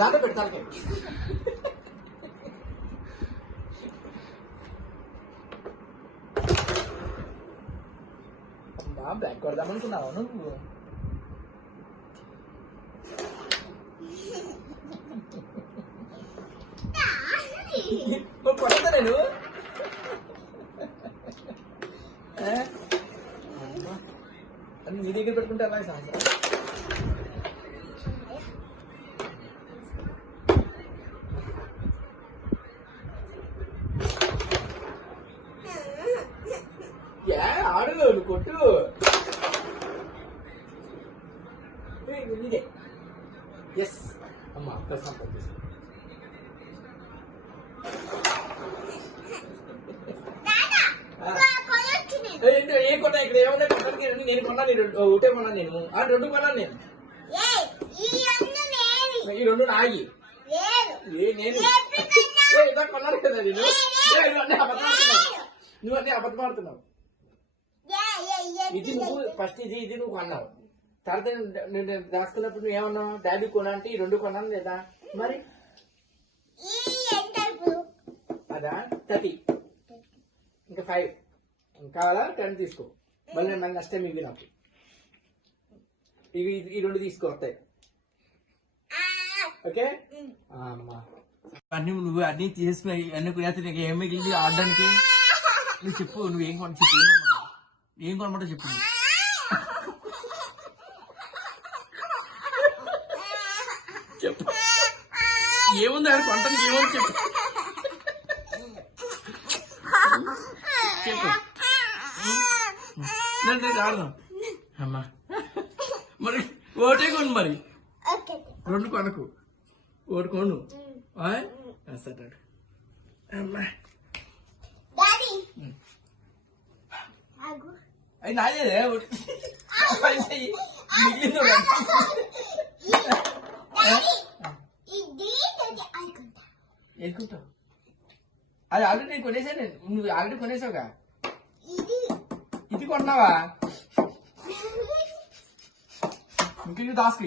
దాంట్లో పెడతాను బ్యాక్ కొడదాం అనుకున్నావా నువ్వు? కొడతా నేను. నీ దగ్గర పెట్టుకుంటే అలా సంవత్సరం ఆడు నువ్వు కొట్టు. నీదే. ఎస్ అమ్మా ప్రశ్న ఏ కొన్నా ఇక్కడ ఏమన్నా కొట్టడానికి నేను కొన్నాను. ఒకటే కొన్నాను నేను. రెండు కొన్నాను నేను. ఈ రెండు నాగి నేను ఇలా కొన్నాను కదా నేను. నువ్వు అన్నీ అబద్ధం ఆడుతున్నావు. ఇది నువ్వు ఫస్ట్ ఇది నువ్వు కొన్నావు. తర్వాత నేను దాచుకున్నప్పుడు నువ్వు ఏమన్నావు? డాడీ కొనా అంటే ఈ రెండు కొన్నాను లేదా? మరి అదా 30 ఇంకా 5 కావాలా? 10 తీసుకో. మళ్ళీ నాకు నష్టం ఇవి. నాకు ఇవి ఈ రెండు తీసుకో వస్తాయి. ఓకే అమ్మా అన్ని నువ్వు అన్ని తీసుకున్నాయి. అన్ని కొనేస్తే నీకు ఏం మిగిలింది ఆడడానికి? నువ్వు చెప్పు. నువ్వేం కొన చెప్పు. ఏం కొనమంటావు చెప్పు. చెప్పు ఏముంది ఆడ కొనడానికి? ఏముంది చెప్పు. చెప్పు. నేను కాదు అమ్మా. మరి ఓటే కొను. మరి రెండు కొనకు. ఓటు కొను. సరే అమ్మా. అది నాదే మిగిలింది. వేసుకుంటావు. అది ఆల్రెడీ నేను కొనేసాను. నువ్వు ఆల్రెడీ కొనేసావుగా. ఇది కొన్నావా? ఇంక దాసుకు